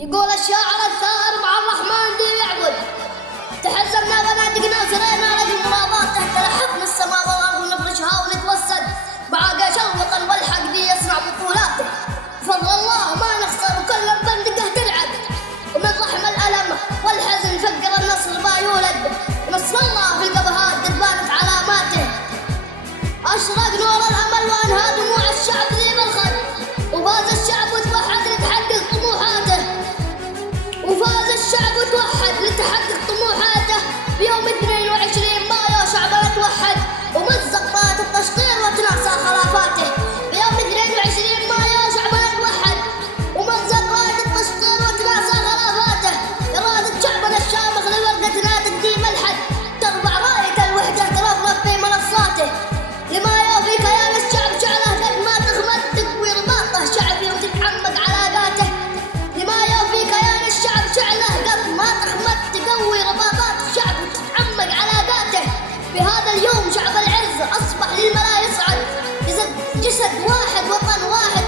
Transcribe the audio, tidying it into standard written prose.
يقول الشاعر الثائر مع الرحمن ذي يعبد، تحزمنا ونادقنا وسرينا لجل مرابات تحت لحفن السماء والارض نفرشها ونتوسد مع جيش الوطن والحق ذي يصنع بطولاته. بفضل الله ما نخسر وكل البندقه ترعد، ومن رحم الالم والحزن فقر النصر ما يولد. نصر الله في القبهات تبانت علاماته، اشرق نور الامل وانهى دموع الشعب ذي بالخد، وفاز الشعب وتوحد لتحقق طموحاته. وفاز الشعب وتوحد لتحقق طموحاته بيوم 22 مايو شعبنا توحد ومزق طاقة التشطير وتناسى خلافاته. بيوم 22 مايو شعبنا توحد ومزق طاقة التشطير وتناسى خلافاته. إرادة شعبنا الشامخ لورقتنا تقديم الحد، ترفع راية الوحدة ترفرف في منصاته. لما يوفي كيان الشعب شعله قد ما تخمد تقوي رباطه شعبي وتتعمق علاقاته. لما يوفي كيان الشعب شعله قد ما تخمد تقوي رباطات الشعب وتتعمق علاقاته. بهذا اليوم شعب العز أصبح للملا يصعد، جسد واحد وطن واحد